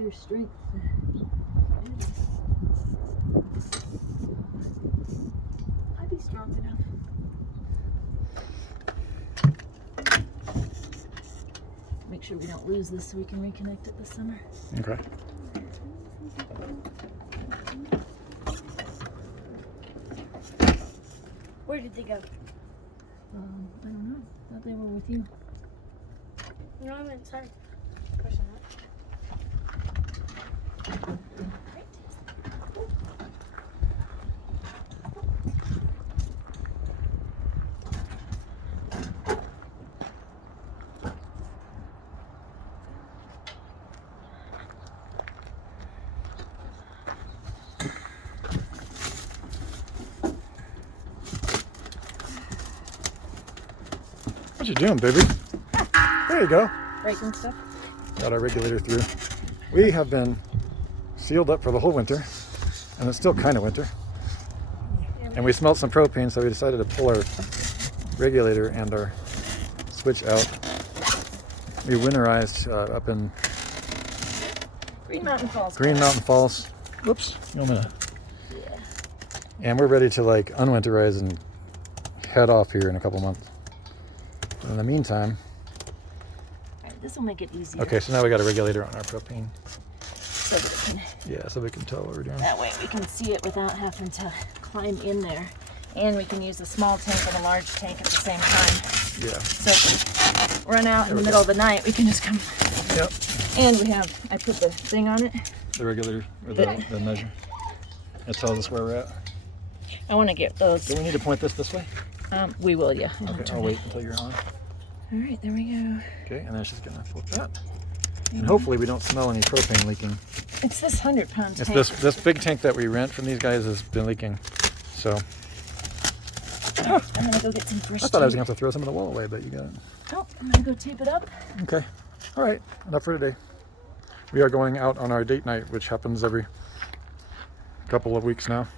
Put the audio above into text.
your strength. I'd be strong enough. Make sure we don't lose this so we can reconnect it this summer. Okay. Where did they go? I don't know. I thought they were with you. No, I'm inside. Pushing it. What you doing, baby? There you go. Breaking stuff. Got our regulator through. We have been sealed up for the whole winter, and it's still kind of winter. And we smelled some propane, so we decided to pull our regulator and our switch out. We winterized up in Green Mountain Falls. Green Mountain Falls. Whoops. You want me to? Yeah. And we're ready to like unwinterize and head off here in a couple months. In the meantime, Alright, this will make it easier. okay, so now we got a regulator on our propane. So that, Yeah, so we can tell what we're doing. that way we can see it without having to climb in there. And we can use a small tank and a large tank at the same time. Yeah. So if we run out in the middle of the night, we can just come. Yep. And we have, I put the thing on it. The regulator, or the measure. That tells us where we're at. I want to get those. Do we need to point this way? We will, yeah. Okay, I'll wait until you're on. Alright, there we go. Okay, and then she's gonna flip that. And hopefully we don't smell any propane leaking. It's this 100-pound It's tank. this big tank that we rent from these guys has been leaking. So I'm gonna go get some fresh I thought I was tape. gonna have to throw some of the wall away, but you got it. Oh, I'm gonna go tape it up. Okay. All right, enough for today. We are going out on our date night, which happens every couple of weeks now.